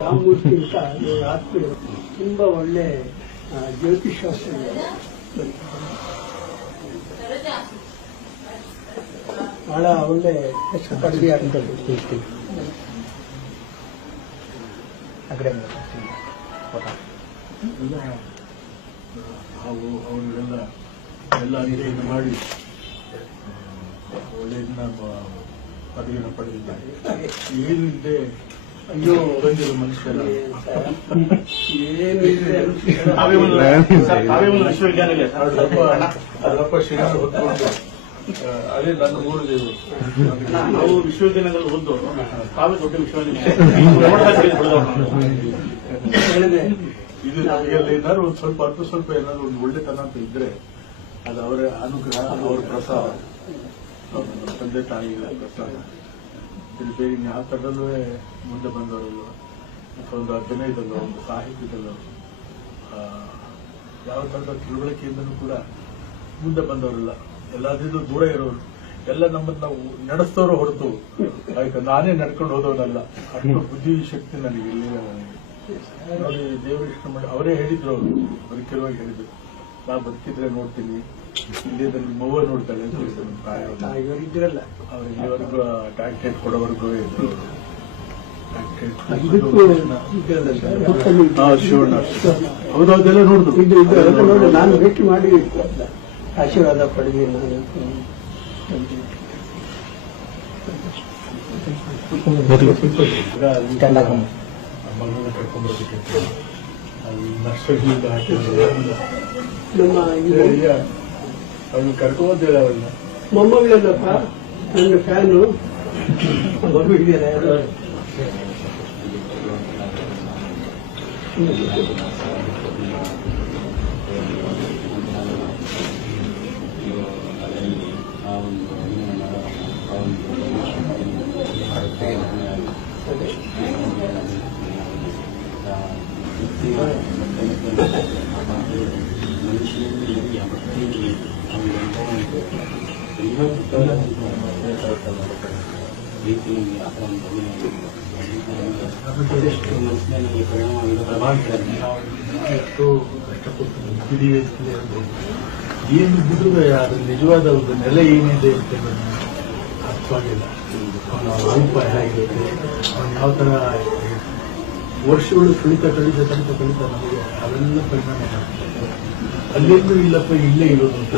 ರಾಮಮೂರ್ತಿಗಿಂತ ಆತ್ಮೀಯ ತುಂಬಾ ಒಳ್ಳೆ ಜ್ಯೋತಿಷಾಸ್ತ್ರ ಬಹಳ ಒಳ್ಳೆ ಹೆಸರು ಪಡೆದಿದ್ದಾರೆ. ಅವರಿಗೆಲ್ಲ ಎಲ್ಲ ಅಧ್ಯಯನ ಮಾಡಿ ಒಳ್ಳೆಯದನ್ನ ಪದವಿಯನ್ನು ಪಡೆದಿದ್ದಾರೆ. ಏನಿದೆ ಅಯ್ಯೋ ಬಂದಿರೋ ಮನುಷ್ಯರ ಅದಪ್ಪ ಶ್ರೀನಿವಾಸ ಹೊತ್ಕೊಂಡು ಅದೇ ನನ್ನ ಮೂರು ದೇವರು. ನಾವು ವಿಶ್ವವಿದ್ಯಾಲಯದಲ್ಲಿ ಓದೋರು, ತಾವೇ ದೊಡ್ಡ ವಿಶ್ವವಿದ್ಯಾಲಯ ಇದು ನಮಗೆಲ್ಲ ಏನಾದ್ರು ಒಂದು ಸ್ವಲ್ಪ ಅಲ್ಪ ಸ್ವಲ್ಪ ಏನಾದ್ರು ಒಂದು ಒಳ್ಳೆತನ ಅಂತ ಇದ್ರೆ ಅದು ಅವರ ಅನುಗ್ರಹ, ಅವರ ಪ್ರಸಾದ, ತಂದೆ ತಾಯಿಗಳ ಪ್ರಸಾದ. ಇದು ಬೇರೆ ಯಾವ ಥರದಲ್ಲೂ ಮುಂದೆ ಬಂದವರಲ್ಲ, ಅಥವಾ ಒಂದು ಅಭಿನಯದಲ್ಲೋ ಒಂದು ಸಾಹಿತ್ಯದಲ್ಲೋ ಯಾವ ಥರದ ತಿಳುವಳಿಕೆಯಿಂದಲೂ ಕೂಡ ಮುಂದೆ ಬಂದವರಲ್ಲ. ಎಲ್ಲಾದ್ರಿಂದ ದೂರ ಇರೋರು, ಎಲ್ಲ ನಮ್ಮನ್ನು ನಾವು ನಡೆಸ್ತವರು ಹೊರತು ಆಯ್ತು ನಾನೇ ನಡ್ಕೊಂಡು ಹೋದವನಲ್ಲ. ಅಷ್ಟು ಬುದ್ಧಿ ಶಕ್ತಿ ನನಗೆ ಇಲ್ಲಿಲ್ಲ. ನನಗೆ ನೋಡಿ, ದೇವರು ಇಷ್ಟ ಮಾಡಿ ಅವರೇ ಹೇಳಿದ್ರು, ಅವರು ಬದುಕಿರುವಾಗ ಹೇಳಿದ್ರು, ನಾ ಬದುಕಿದ್ರೆ ನೋಡ್ತೀನಿ, ಇಲ್ಲಿ ಮಗುವ ನೋಡ್ತಾಳೆ ಅಂತ ಹೇಳಿದ್ರು. ಇದ್ರಲ್ಲ ಅವ್ರಿಗೆ ಇಲ್ಲಿವರೆಗೂ ಡಾಕ್ಟರೇಟ್ ಕೊಡೋವರೆಗೂ ಇದ್ರು. ಶಿವಣ್ಣ ಹೌದೌದೆಲ್ಲ ನೋಡಿದ್ರು. ನಾನು ಭೇಟಿ ಮಾಡಿ ಆಶೀರ್ವಾದ ಪಡೆದಿ. ಮಗನ ಕರ್ಕೊಂಡ್ಬರ್ಬೇಕಿತ್ತು. ಅಲ್ಲಿ ನರ್ಸರಿಯಿಂದ ನಮ್ಮ ಅವ್ರನ್ನ ಕರ್ಕೊಂಬಂದಿಲ್ಲ. ಅವ್ರನ್ನ ಮೊಮ್ಮಗಳಲ್ಲಪ್ಪ ನನ್ನ ಫ್ಯಾನು ಮಗು ಇದ್ದಾರೆ. ಎಷ್ಟು ಕಷ್ಟಪಟ್ಟು ಏನು ಬಿಡುವೆ, ಅದು ನಿಜವಾದ ಒಂದು ನೆಲೆ ಏನಿದೆ ಅಂತ ಅರ್ಥವಾಗಿಲ್ಲ. ಅವನ ರೂಪ ಹೇಗಿರುತ್ತೆ, ಅವನು ಯಾವ ತರ ವರ್ಷಗಳು ಕಳಿತ ನಮಗೆ ಅವೆಲ್ಲ ಪರಿಣಾಮ ಮಾಡ್ತಾರೆ. ಅಲ್ಲೆಲ್ಲೂ ಇಲ್ಲಪ್ಪ, ಇಲ್ಲೇ ಇರೋದು ಅಂತ